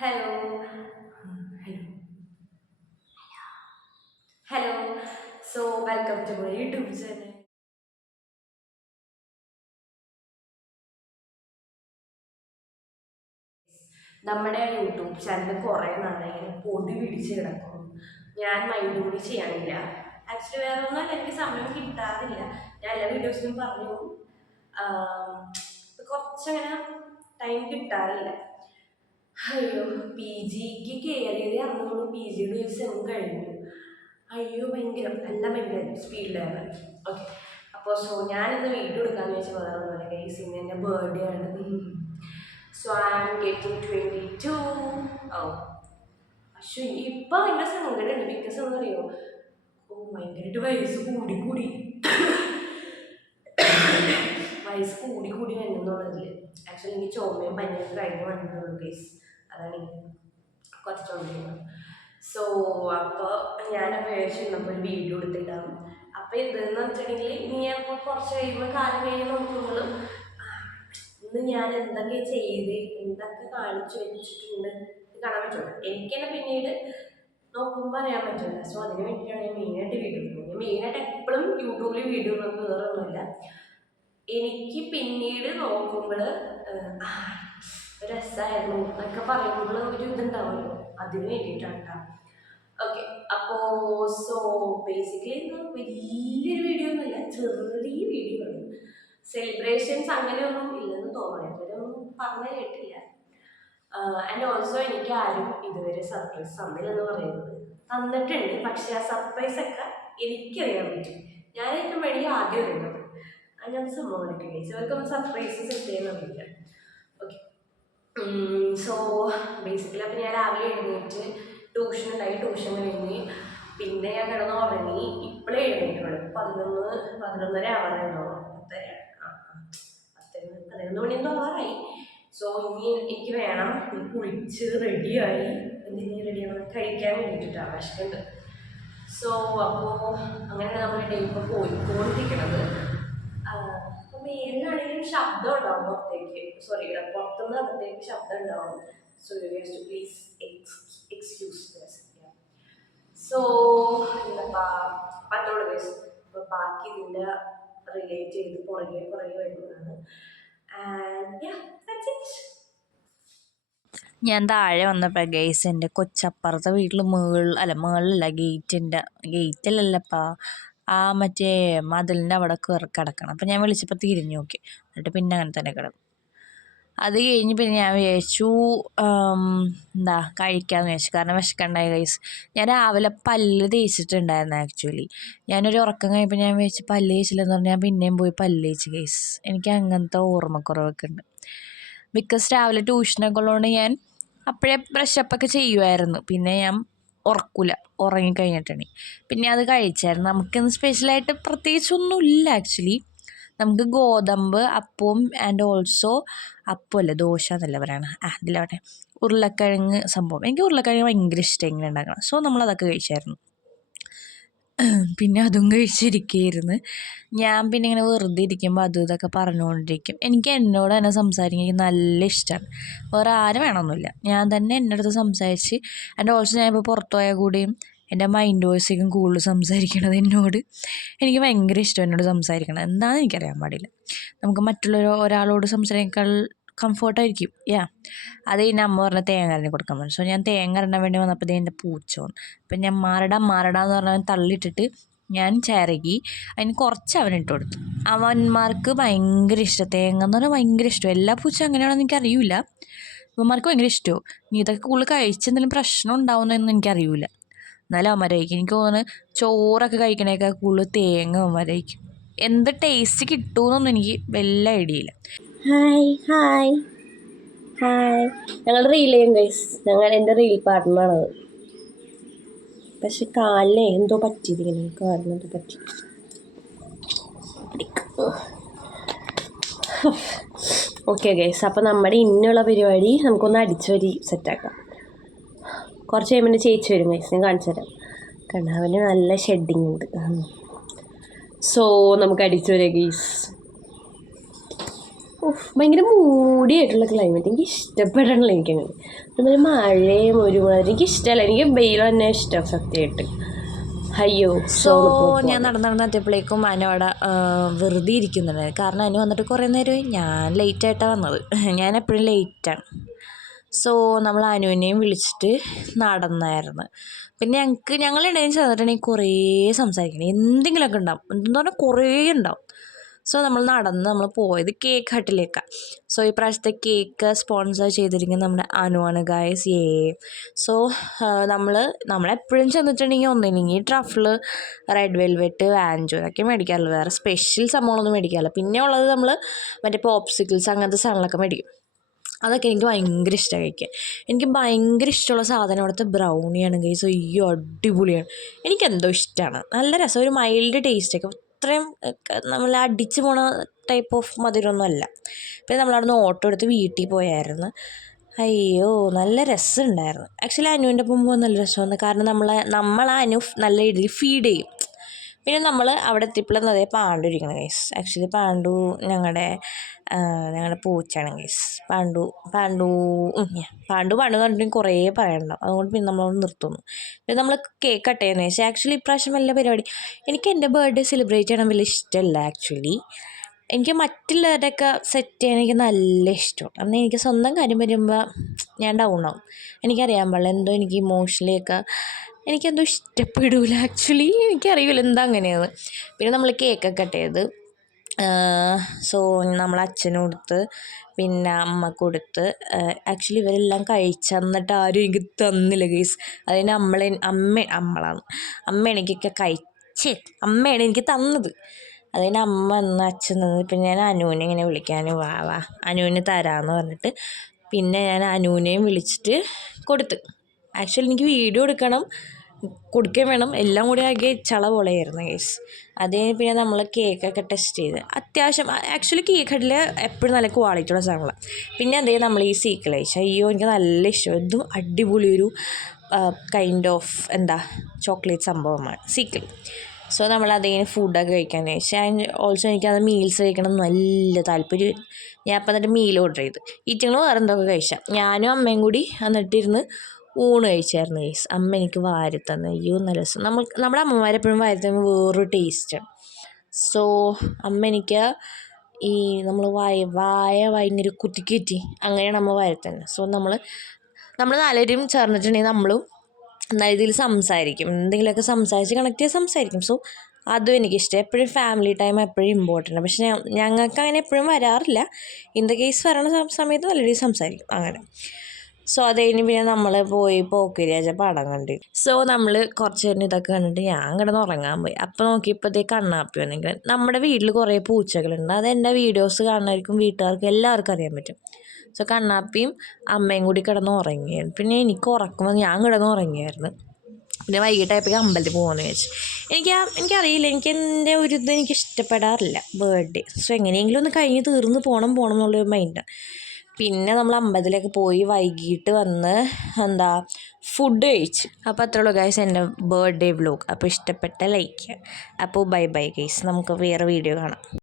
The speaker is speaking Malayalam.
Hello. Hello. So welcome to my YouTube channel. നമ്മുടെ യൂട്യൂബ് ചാനൽ കുറേ നാളായി പൊടി പിടിച്ച് കിടക്കും. ഞാൻ മൈൻഡ് കൂടി ചെയ്യാനില്ല. ആക്ച്വലി വേറെ ഒന്നും എനിക്ക് സമയം കിട്ടാറില്ല. ഞാൻ എല്ലാ വീഡിയോസിലും പറഞ്ഞു കുറച്ചങ്ങനെ ടൈം കിട്ടാറില്ല. അയ്യോ, പി ജിക്ക് കയറിയതേ അന്നോളൂ പി ജിയുടെ ഒരു സെം കഴിഞ്ഞു. അയ്യോ ഭയങ്കര എല്ലാം ഭയങ്കര സ്പീഡിലാണ്. ഓക്കെ, അപ്പോൾ ഞാനിന്ന് വീഡിയോ എടുക്കാമെന്ന് വെച്ചാൽ വേറെ ഒന്നുമില്ല ഗൈസ്, ഇന്ന് എൻ്റെ ബർത്ത്ഡേ ആണ്. So I am getting 22. ഓ പക്ഷേ ഇപ്പം ഭയങ്കര സങ്കടമുണ്ട്. ബിക്കോസ് എന്നറിയോ, ഭയങ്കരമായിട്ട് വയസ്സ് കൂടി വയസ്സ് കൂടി വരുന്നുള്ളതിൽ ആക്ച്വലി എനിക്ക് ചുമയും പനിയൊക്കെ കഴിഞ്ഞ് വന്നിട്ടുള്ളൂ ഗൈസ്. അതാണ് എനിക്ക് കുറച്ച് ചുമയുന്നത്. സോ അപ്പോൾ ഞാനപ്പോൾ വിചാരിച്ചിരുന്നപ്പോൾ ഒരു വീഡിയോ എടുത്തിട്ടാം. അപ്പോൾ ഇതെന്ന് വെച്ചിട്ടുണ്ടെങ്കിൽ ഇനി ഞാൻ കുറച്ച് കഴിയുമ്പോൾ കാലം കഴിഞ്ഞ് നോക്കുമ്പോൾ ഇന്ന് ഞാൻ എന്തൊക്കെ ചെയ്ത് എന്തൊക്കെ കാണിച്ചു വെച്ചിട്ടുണ്ട് കാണാൻ പറ്റുള്ളൂ. എനിക്ക് തന്നെ പിന്നീട് നോക്കുമ്പോൾ അറിയാൻ പറ്റില്ല. സോ അതിന് വേണ്ടിയിട്ടാണ് ഞാൻ മെയിനായിട്ട് വീഡിയോ എടുക്കുന്നത്. ഞാൻ മെയിനായിട്ട് എപ്പോഴും യൂട്യൂബിൽ വീഡിയോ നോക്കുന്നത് വേറെ ഒന്നുമില്ല. എനിക്ക് പിന്നീട് നോക്കുമ്പോൾ രസമായിരുന്നു എന്നൊക്കെ പറയുമ്പോൾ ഒരു ഇതുണ്ടാവുമല്ലോ, അതിന് വേണ്ടിയിട്ടാണ് കേട്ടോ. ഓക്കെ, അപ്പോൾ ബേസിക്കലി ഇന്ന് വലിയൊരു വീഡിയോ ഒന്നുമില്ല, ചെറിയ വീഡിയോ ആണ്. സെലിബ്രേഷൻസ് അങ്ങനെയൊന്നും ഇല്ലെന്ന് തോന്നുന്നു, ഇവരൊന്നും പറഞ്ഞു കേട്ടില്ല. ആൻഡ് ഓൾസോ എനിക്ക് ആരും ഇതുവരെ സർപ്രൈസ് തന്നില്ലെന്ന് പറയുന്നത്. തന്നിട്ടുണ്ട്, പക്ഷെ ആ സർപ്രൈസ് ഒക്കെ എനിക്കറിയാൻ പറ്റും. ഞാനേറ്റവും വേണ്ടി ആദ്യം അറിയുന്നത് അങ്ങനത്തെ സംഭവങ്ങളൊക്കെ കഴിച്ചു. അവർക്കൊന്നും സർപ്രൈസ് സെറ്റ് ചെയ്യുന്നൊന്നുമില്ല. ഓക്കെ, സോ ബേസിക്കലി അപ്പം ഞാൻ രാവിലെ എഴുന്നേറ്റ് ട്യൂഷൻ ഉണ്ടായി, ട്യൂഷൻ കഴിഞ്ഞ് പിന്നെ ഞാൻ കിടന്ന് ഉറങ്ങി. ഇപ്പോഴേ എഴുന്നേറ്റുള്ളൂ. 11:30 ആവാറായിരുന്നു. 11 മണി എന്തോ ആവാറായി. സോ ഇനി എനിക്ക് വേണം കുളിച്ച് റെഡിയായി എന്തെങ്കിലും റെഡിയാവണം കഴിക്കാൻ വേണ്ടിയിട്ടാണ്, വിശക്കുണ്ട്. സോ അപ്പോൾ അങ്ങനെ നമ്മുടെ ഡേ ഇപ്പോൾ പോയിക്കൊണ്ടിരിക്കണത്. അപ്പോൾ മേലിനാണെങ്കിലും ശബ്ദം ഉണ്ടാവും പുറത്തേക്ക്, പുറത്തുനിന്ന് അകത്തേക്ക് ശബ്ദം ഉണ്ടാവും. So you have to please excuse this. So എന്താ പത്തോട് ഗൈസ്, അപ്പോൾ ബാക്കി ഇതിൻ്റെ റിലേറ്റ് ചെയ്ത് പുറകെ വരുന്നതാണ്. And yeah, that's it. ഞാൻ താഴെ വന്നപ്പോൾ ഗൈസ് എൻ്റെ കൊച്ചപ്പുറത്തെ വീട്ടിൽ മേളിലല്ല ഗേറ്റിലല്ലപ്പാ മറ്റേ മതിലിൻ്റെ അവിടെ കിടക്കണം. അപ്പം ഞാൻ വിളിച്ചപ്പോൾ തിരിഞ്ഞു നോക്കി, എന്നിട്ട് പിന്നെ അങ്ങനെ തന്നെ കിടന്നു. അത് കഴിഞ്ഞ് പിന്നെ ഞാൻ വിചാരിച്ചു കഴിക്കാമെന്ന് വിചാരിച്ചു, കാരണം വിശക്കണ്ടായി ഗൈസ്. ഞാൻ രാവിലെ പല്ല് തേച്ചിട്ടുണ്ടായിരുന്നു. ആക്ച്വലി ഞാനൊരു ഉറക്കം കഴിഞ്ഞപ്പോൾ ഞാൻ വിചാരിച്ചു പല്ല് തേച്ചില്ലെന്ന് പറഞ്ഞാൽ പിന്നെയും പോയി പല്ല് തേച്ച് ഗൈസ്. എനിക്ക് അങ്ങനത്തെ ഓർമ്മക്കുറവൊക്കെ ഉണ്ട്. ബിക്കോസ് രാവിലെ ട്യൂഷനൊക്കെ ഉള്ളതുകൊണ്ട് ഞാൻ അപ്പോഴേ ബ്രഷപ്പൊക്കെ ചെയ്യുമായിരുന്നു. പിന്നെ ഞാൻ ഉറങ്ങിക്കഴിഞ്ഞിട്ടാണ് പിന്നെ അത് കഴിച്ചായിരുന്നു. നമുക്കിന്ന് സ്പെഷ്യലായിട്ട് പ്രത്യേകിച്ചൊന്നുമില്ല. ആക്ച്വലി നമുക്ക് ഗോതമ്പ് അപ്പവും ആൻഡ് ഓൾസോ അപ്പമല്ല ദോശ എന്നല്ല പറയണം, ഇതിലാവട്ടെ ഉരുളക്കിഴങ്ങ് സംഭവം. എനിക്ക് ഉരുളക്കിഴങ്ങ് ഭയങ്കര ഇഷ്ടം ഇങ്ങനെ ഉണ്ടാക്കണം. സോ നമ്മളതൊക്കെ കഴിച്ചായിരുന്നു. പിന്നെ അതും കഴിച്ചിരിക്കുകയായിരുന്നു. ഞാൻ പിന്നെ ഇങ്ങനെ വെറുതെ ഇരിക്കുമ്പോൾ അതും ഇതൊക്കെ പറഞ്ഞുകൊണ്ടിരിക്കും. എനിക്ക് എന്നോട് തന്നെ സംസാരിക്കാൻ നല്ല ഇഷ്ടമാണ്. വേറെ ആരും വേണമെന്നില്ല, ഞാൻ തന്നെ എൻ്റെ അടുത്ത് സംസാരിച്ച്. ആൻഡ് ഓൾസോ ഞാനിപ്പോൾ പുറത്തു പോയാൽ കൂടിയും എൻ്റെ മൈൻഡ് വോയിസേക്കും കൂടുതൽ സംസാരിക്കണത് എന്നോട്. എനിക്ക് ഭയങ്കര ഇഷ്ടം എന്നോട് സംസാരിക്കണം. എന്താണെന്ന് എനിക്കറിയാൻ പാടില്ല. നമുക്ക് ഒരാളോട് സംസാരിക്കാൻ കംഫർട്ടായിരിക്കും. അത് കഴിഞ്ഞ് അമ്മ പറഞ്ഞ തേങ്ങ അരഞ്ഞ് കൊടുക്കാൻ പറഞ്ഞു. സോ ഞാൻ തേങ്ങ അരണ്ടാൻ വേണ്ടി വന്നപ്പോൾ എൻ്റെ പൂച്ച വന്നു. അപ്പം ഞാൻ മാറടാന്ന് പറഞ്ഞാൽ തള്ളിയിട്ടിട്ട് ഞാൻ ചിരകി അതിന് കുറച്ച് അവനിട്ട് കൊടുത്തു. അവന്മാർക്ക് ഭയങ്കര ഇഷ്ടം തേങ്ങ എന്ന് പറഞ്ഞാൽ ഭയങ്കര ഇഷ്ടം. എല്ലാ പൂച്ച അങ്ങനെയാണെന്ന് എനിക്കറിയില്ല. അവന്മാർക്ക് ഭയങ്കര ഇഷ്ടമോ. നീ ഇതൊക്കെ കൂടുതൽ കഴിച്ചെന്തെങ്കിലും പ്രശ്നം ഉണ്ടാവുന്നതെന്ന് എനിക്കറിയില്ല. എന്നാലും അവന്മാർ കഴിക്കും. എനിക്ക് തോന്നുന്നു ചോറൊക്കെ കഴിക്കണേക്കാൾ കൂടുതൽ തേങ്ങ അവന്മാർ കഴിക്കും. എന്ത് ടേസ്റ്റ് കിട്ടുമെന്നൊന്നും എനിക്ക് വലിയ ഐഡിയ ഇല്ല. ഹായ് ഞങ്ങൾ റീൽ ചെയ്യും ഗൈസ്. എൻ്റെ റീൽ പാർട്ട്ണറാണത്. പക്ഷെ കാലിനെ എന്തോ പറ്റിയിരിക്കുന്നു, കാലിനെന്തോ പറ്റി. ഓക്കെ ഗൈസ്, അപ്പോൾ നമ്മുടെ ഇന്നുള്ള പരിപാടി നമുക്കൊന്ന് അടിച്ചു വരി സെറ്റാക്കാം. കുറച്ച് കഴിയുമ്പോൾ ചേച്ചി വരും ഗൈസ്, ഞാൻ കാണിച്ചു തരാം. കണ്ണാവിന് നല്ല ഷെഡിങ് ഉണ്ട്. സോ നമുക്ക് അടിച്ചു വരാം ഗൈസ്. ഭയങ്കര മൂടിയായിട്ടുള്ള ക്ലൈമറ്റ് എനിക്ക് ഇഷ്ടപ്പെടണല്ലോ എനിക്കങ്ങനെ അതുപോലെ മഴയും ഒരുമാതിരി എനിക്ക് ഇഷ്ടമല്ല. എനിക്ക് വെയിൽ തന്നെ ഇഷ്ടം സത്യമായിട്ട്. അയ്യോ സോ ഞാൻ നടന്നെത്തിയപ്പോഴേക്കും അനു അവിടെ വെറുതെ ഇരിക്കുന്നുണ്ടായിരുന്നു. കാരണം അനു വന്നിട്ട് കുറേ നേരമായി. ഞാൻ ലേറ്റായിട്ടാണ് വന്നത്, ഞാൻ എപ്പോഴും ലേറ്റാണ്. സോ നമ്മൾ അനുവിനെയും വിളിച്ചിട്ട് നടന്നായിരുന്നു. പിന്നെ ഞങ്ങളിടയിൽ ചെന്നിട്ടുണ്ടെങ്കിൽ കുറേ സംസാരിക്കണം, എന്തെങ്കിലുമൊക്കെ ഉണ്ടാവും, എന്തെന്ന് പറഞ്ഞാൽ കുറേ ഉണ്ടാവും. സോ നമ്മൾ പോയത് കേക്ക് ഹട്ടിലേക്കാണ്. സോ ഈ പ്രാവശ്യത്തെ കേക്ക് സ്പോൺസർ ചെയ്തിരിക്കുന്നത് നമ്മുടെ അനുവാണ് ഗായ്സ്. സോ നമ്മളെപ്പോഴും ചെന്നിട്ടുണ്ടെങ്കിൽ ഒന്നില്ലെങ്കിൽ ട്രഫിള്, റെഡ് വെൽവെറ്റ്, വാഞ്ചോ ഇതൊക്കെ മേടിക്കാറുള്ളൂ. വേറെ സ്പെഷ്യൽ സംഭവങ്ങളൊന്നും മേടിക്കാറില്ല. പിന്നെ ഉള്ളത് നമ്മൾ മറ്റേ പോപ്സിക്കിൾസ് അങ്ങനത്തെ സാധനങ്ങളൊക്കെ മേടിക്കും. അതൊക്കെ എനിക്ക് ഭയങ്കര ഇഷ്ടമാണ് കഴിക്കാൻ. എനിക്ക് ഭയങ്കര ഇഷ്ടമുള്ള സാധനം അവിടുത്തെ ബ്രൗണിയാണ് ഗൈസ്. അയ്യോ അടിപൊളിയാണ്, എനിക്കെന്തോ ഇഷ്ടമാണ്. നല്ല രസം, ഒരു മൈൽഡ് ടേസ്റ്റൊക്കെ. അത്രയും നമ്മൾ അടിച്ച് പോണ ടൈപ്പ് ഓഫ് മധുരമൊന്നും അല്ല. പിന്നെ നമ്മളവിടുന്ന് ഓട്ടോ എടുത്ത് വീട്ടിൽ പോയായിരുന്നു. അയ്യോ നല്ല രസമുണ്ടായിരുന്നു. ആക്ച്വലി അനുവിൻ്റെ ഒപ്പം പോകാൻ നല്ല രസമാണ്. കാരണം നമ്മളെ അനു നല്ല രീതിയിൽ ഫീഡ് ചെയ്യും. പിന്നെ നമ്മൾ അവിടെ എത്തിയപ്പോഴെന്ന് അതേ പാണ്ടു ഇരിക്കണം ഗൈസ്. ആക്ച്വലി പാണ്ടു ഞങ്ങളുടെ പൂച്ചയാണ് ഗൈസ്. പാണ്ടു എന്ന് പറഞ്ഞിട്ടുണ്ടെങ്കിൽ കുറേ പറയണ്ടാവും. അതുകൊണ്ട് പിന്നെ നമ്മളവിടെ നിർത്തുന്നു. പിന്നെ നമ്മൾ കേക്ക് കട്ട് ചെയ്യുന്നത് വെച്ചാൽ ആക്ച്വലി ഇപ്രാവശ്യം വലിയ പരിപാടി. എനിക്ക് എൻ്റെ ബർത്ത്ഡേ സെലിബ്രേറ്റ് ചെയ്യണം വലിയ ഇഷ്ടമല്ല ആക്ച്വലി. എനിക്ക് മറ്റുള്ളവരുടെയൊക്കെ സെറ്റ് ചെയ്യാൻ എനിക്ക് നല്ല ഇഷ്ടമാണ്. അന്ന് എനിക്ക് സ്വന്തം കാര്യം വരുമ്പോൾ ഞാൻ ഡൗൺ ആവും. എനിക്കറിയാൻ പാടില്ല, എന്തോ എനിക്ക് ഇമോഷണലിയൊക്കെ എനിക്കെന്തോ ഇഷ്ടപ്പെടില്ല ആക്ച്വലി. എനിക്കറിയില്ല എന്താ അങ്ങനെയാണ്. പിന്നെ നമ്മൾ കേക്കൊക്കെ കട്ട് ചെയ്ത് സോ നമ്മൾ അച്ഛന് കൊടുത്ത്, പിന്നെ അമ്മക്ക് കൊടുത്ത്. ആക്ച്വലി ഇവരെല്ലാം കഴിച്ചെന്നിട്ട് ആരും എനിക്ക് തന്നില്ല ഗൈസ്. അതിന് അമ്മ എനിക്കൊക്കെ അമ്മയാണ് എനിക്ക് തന്നത്. അതിന് അമ്മ എന്ന് അച്ഛൻ തന്നത്. പിന്നെ ഞാൻ അനുവിനെ ഇങ്ങനെ വിളിക്കാൻ വാ അനുവിന് തരാമെന്ന് പറഞ്ഞിട്ട് പിന്നെ ഞാൻ അനുവിനെയും വിളിച്ചിട്ട് കൊടുത്ത്. ആക്ച്വലി എനിക്ക് വീഡിയോ കൊടുക്കുകയും വേണം, എല്ലാം കൂടി ആകെ ചള പോലെയായിരുന്നു ഗൈസ്. അതേ പിന്നെ നമ്മൾ കേക്കൊക്കെ ടെസ്റ്റ് ചെയ്ത് അത്യാവശ്യം ആക്ച്വലി കേക്ക് കട്ടിൽ എപ്പോഴും നല്ല ക്വാളിറ്റിയുള്ള സാധനങ്ങളാണ്. പിന്നെ അതേ നമ്മൾ ഈ സീക്കിൾ കഴിച്ചു. അയ്യോ എനിക്ക് നല്ല ഇഷ്ടം. ഇതും അടിപൊളി ഒരു കൈൻഡ് ഓഫ് ചോക്ലേറ്റ് സംഭവമാണ് സീക്കിൾ. സോ നമ്മൾ അതിന് ഫുഡൊക്കെ കഴിക്കാൻ വെച്ചാൽ ഓൾസോ എനിക്കത് മീൽസ് കഴിക്കണം നല്ല താല്പര്യമായിരുന്നു. ഞാൻ അപ്പം എന്നിട്ട് മീൽ ഓർഡർ ചെയ്ത്. ഈറ്റങ്ങൾ വേറെ എന്തൊക്കെ കഴിച്ചാൽ ഞാനും അമ്മയും കൂടി എന്നിട്ടിരുന്ന് ഊണ് കഴിച്ചായിരുന്നു ഗൈസ്. അമ്മ എനിക്ക് വാരിത്തന്നു. അയ്യോ നല്ല രസം. നമ്മുടെ അമ്മമാരെപ്പോഴും വാരിത്തന്ന് വേറൊരു ടേസ്റ്റാണ്. സോ അമ്മ എനിക്ക് ഈ നമ്മൾ വായ ഭയങ്കര കുത്തി അങ്ങനെയാണ് അമ്മ വാരിത്തന്നത്. സോ നമ്മൾ നാലുപേരും ചേർന്നിട്ടുണ്ടെങ്കിൽ നമ്മളും നല്ല രീതിയിൽ സംസാരിക്കും, എന്തെങ്കിലുമൊക്കെ സംസാരിച്ച് കണക്ട് ചെയ്ത് സംസാരിക്കും. സോ അതും എനിക്കിഷ്ടം. എപ്പോഴും ഫാമിലി ടൈം എപ്പോഴും ഇമ്പോർട്ടൻ്റ്. പക്ഷെ ഞങ്ങൾക്ക് അങ്ങനെ എപ്പോഴും വരാറില്ല. ഇൻ ദ കേസ് വരണ സമയത്ത് നല്ല രീതിയിൽ സംസാരിക്കും അങ്ങനെ. സോ അത് കഴിഞ്ഞ് പിന്നെ നമ്മൾ പോയി പോക്കിരിയാച്ച പടം കണ്ട്. സോ നമ്മൾ കുറച്ച് നേരം ഇതൊക്കെ കണ്ടിട്ട് ഞാൻ കിടന്ന് ഉറങ്ങാൻ പോയി. അപ്പോൾ നോക്കിയപ്പോഴത്തേ കണ്ണാപ്പി വന്നെങ്കിൽ നമ്മുടെ വീട്ടിൽ കുറേ പൂച്ചകളുണ്ട്. അതെൻ്റെ വീഡിയോസ് കാണുന്നവർക്കും വീട്ടുകാർക്കും എല്ലാവർക്കും അറിയാൻ പറ്റും. സോ കണ്ണാപ്പിയും അമ്മയും കൂടി കിടന്ന് ഉറങ്ങിയായിരുന്നു. പിന്നെ എനിക്ക് ഉറക്കുമ്പോൾ ഞാൻ കിടന്ന് ഉറങ്ങിയായിരുന്നു. പിന്നെ വൈകിട്ടായപ്പോഴേക്കും അമ്പലത്തിൽ പോകുമെന്ന് വിചാരിച്ചു. എനിക്കറിയില്ല, എൻ്റെ ഒരു ഇത് എനിക്ക് ഇഷ്ടപ്പെടാറില്ല ബർത്ത്ഡേ. സോ എങ്ങനെയെങ്കിലും ഒന്ന് കഴിഞ്ഞ് തീർന്ന് പോകണം എന്നുള്ളൊരു മൈൻഡാണ്. പിന്നെ നമ്മൾ അമ്പലത്തിലേക്ക് പോയി വൈകിട്ട് വന്ന് ഫുഡ് കഴിച്ച്. അപ്പോൾ അത്രേ ഉള്ളൂ ഗൈസ് എൻ്റെ ബർത്ത്ഡേ വ്ലോഗ്. അപ്പോൾ ഇഷ്ടപ്പെട്ട ലൈക്ക്. അപ്പോൾ ബൈ ഗൈസ്, നമുക്ക് വേറെ വീഡിയോ കാണാം.